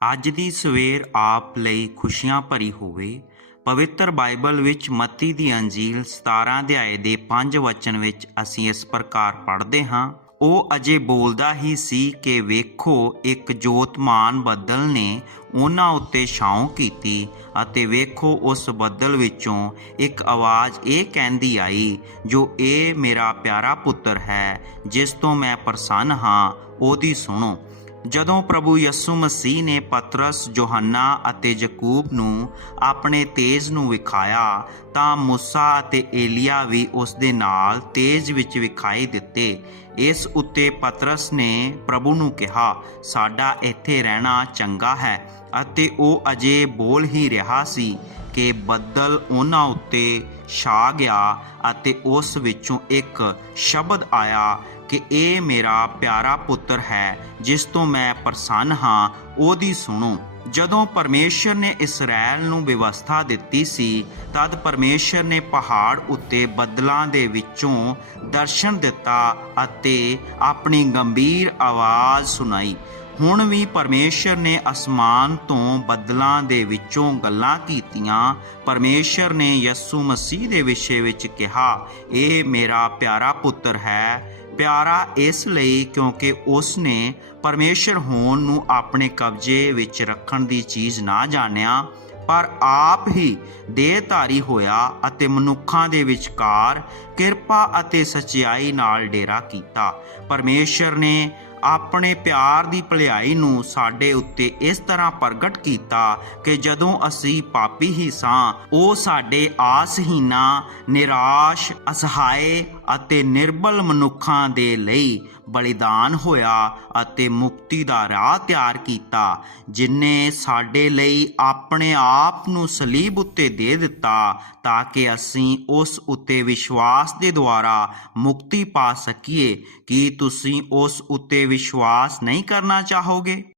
ਅੱਜ ਦੀ ਸਵੇਰ ਆਪ ਲਈ ਖੁਸ਼ੀਆਂ ਭਰੀ ਹੋਵੇ, ਪਵਿੱਤਰ ਬਾਈਬਲ ਵਿੱਚ ਮੱਤੀ ਦੀ ਅੰਜੀਲ 17 ਅਧਿਆਏ ਦੇ 5 ਵਚਨ ਵਿੱਚ ਅਸੀਂ ਇਸ ਪ੍ਰਕਾਰ ਪੜ੍ਹਦੇ ਹਾਂ, ਉਹ ਅਜੇ ਬੋਲਦਾ ਹੀ ਸੀ ਕਿ ਵੇਖੋ, ਇੱਕ ਜੋਤਮਾਨ ਬੱਦਲ ਨੇ ਉਹਨਾਂ ਉੱਤੇ ਛਾਉਂ ਕੀਤੀ ਅਤੇ ਵੇਖੋ, ਉਸ ਬੱਦਲ ਵਿੱਚੋਂ ਇੱਕ ਆਵਾਜ਼ ਇਹ ਕਹਿੰਦੀ ਆਈ, ਜੋ ਇਹ ਮੇਰਾ ਪਿਆਰਾ ਪੁੱਤਰ ਹੈ, ਜਿਸ ਤੋਂ ਮੈਂ ਪ੍ਰਸੰਨ ਹਾਂ, ਉਹਦੀ ਸੁਣੋ। ਜਦੋਂ ਪ੍ਰਭੂ ਯਿਸੂ ਮਸੀਹ ਨੇ ਪਤਰਸ, ਯੋਹੰਨਾ ਅਤੇ ਯਕੂਬ ਨੂੰ ਆਪਣੇ ਤੇਜ ਨੂੰ ਵਿਖਾਇਆ, ਤਾਂ ਮੂਸਾ ਅਤੇ ਏਲੀਆ ਵੀ ਉਸ ਦੇ ਨਾਲ ਤੇਜ ਵਿੱਚ ਵਿਖਾਈ ਦਿੱਤੇ। ਇਸ ਉੱਤੇ ਪਤਰਸ ਨੇ ਪ੍ਰਭੂ ਨੂੰ ਕਿਹਾ, ਸਾਡਾ ਇੱਥੇ ਰਹਿਣਾ ਚੰਗਾ ਹੈ ਅਤੇ ਉਹ ਅਜੇ ਬੋਲ ਹੀ ਰਿਹਾ ਸੀ। ਕਿ ਬੱਦਲ ਉਹਨਾਂ ਉੱਤੇ ਛਾ ਗਿਆ ਅਤੇ ਉਸ ਵਿੱਚੋਂ ਇੱਕ ਸ਼ਬਦ ਆਇਆ ਕਿ ਇਹ ਮੇਰਾ ਪਿਆਰਾ ਪੁੱਤਰ ਹੈ, ਜਿਸ ਤੋਂ ਮੈਂ ਪ੍ਰਸੰਨ ਹਾਂ, ਉਹਦੀ ਸੁਣੋ। ਜਦੋਂ ਪਰਮੇਸ਼ਰ ਨੇ ਇਸਰਾਇਲ ਨੂੰ ਵਿਵਸਥਾ ਦਿੱਤੀ ਸੀ, ਤਦ ਪਰਮੇਸ਼ਰ ਨੇ ਪਹਾੜ ਉੱਤੇ ਬੱਦਲਾਂ ਦੇ ਵਿੱਚੋਂ ਦਰਸ਼ਨ ਦਿੱਤਾ ਅਤੇ ਆਪਣੀ ਗੰਭੀਰ ਆਵਾਜ਼ ਸੁਣਾਈ। ਹੁਣ ਵੀ ਪਰਮੇਸ਼ਰ ਨੇ ਅਸਮਾਨ ਤੋਂ ਬੱਦਲਾਂ ਦੇ ਵਿੱਚੋਂ ਗੱਲਾਂ ਕੀਤੀਆਂ। ਪਰਮੇਸ਼ਰ ਨੇ ਯਿਸੂ ਮਸੀਹ ਦੇ ਵਿਸ਼ੇ ਵਿੱਚ ਕਿਹਾ, ਇਹ ਮੇਰਾ ਪਿਆਰਾ ਪੁੱਤਰ ਹੈ। ਪਿਆਰਾ ਇਸ ਲਈ ਕਿਉਂਕਿ ਉਸ ਨੇ ਪਰਮੇਸ਼ਰ ਹੋਣ ਨੂੰ ਆਪਣੇ ਕਬਜ਼ੇ ਵਿੱਚ ਰੱਖਣ ਦੀ ਚੀਜ਼ ਨਾ ਜਾਣਿਆ, ਪਰ ਆਪ ਹੀ ਦੇਹਧਾਰੀ ਹੋਇਆ ਅਤੇ ਮਨੁੱਖਾਂ ਦੇ ਵਿਚਕਾਰ ਕਿਰਪਾ ਅਤੇ ਸਚਾਈ ਨਾਲ ਡੇਰਾ ਕੀਤਾ। ਪਰਮੇਸ਼ਰ ਨੇ ਆਪਣੇ ਪਿਆਰ ਦੀ ਭਲਾਈ ਨੂੰ ਸਾਡੇ ਉੱਤੇ ਇਸ ਤਰ੍ਹਾਂ ਪ੍ਰਗਟ ਕੀਤਾ ਕਿ ਜਦੋਂ ਅਸੀਂ ਪਾਪੀ ਹੀ ਸਾਂ, ਉਹ ਸਾਡੇ ਆਸਹੀਨਾ ਨਿਰਾਸ਼, ਅਸਹਾਏ ਅਤੇ ਨਿਰਬਲ ਮਨੁੱਖਾਂ ਦੇ ਲਈ ਬਲੀਦਾਨ ਹੋਇਆ ਅਤੇ ਮੁਕਤੀ ਦਾ ਰਾਹ ਤਿਆਰ ਕੀਤਾ, ਜਿਨੇ ਸਾਡੇ ਲਈ ਆਪਣੇ ਆਪ ਨੂੰ ਸਲੀਬ ਉੱਤੇ ਦੇ ਦਿੱਤਾ ਤਾਂ ਕਿ ਅਸੀਂ ਉਸ ਉੱਤੇ ਵਿਸ਼ਵਾਸ ਦੇ ਦੁਆਰਾ ਮੁਕਤੀ ਪਾ ਸਕੀਏ। ਕੀ ਤੁਸੀਂ ਉਸ ਉੱਤੇ ਵਿਸ਼ਵਾਸ ਨਹੀਂ ਕਰਨਾ ਚਾਹੋਗੇ?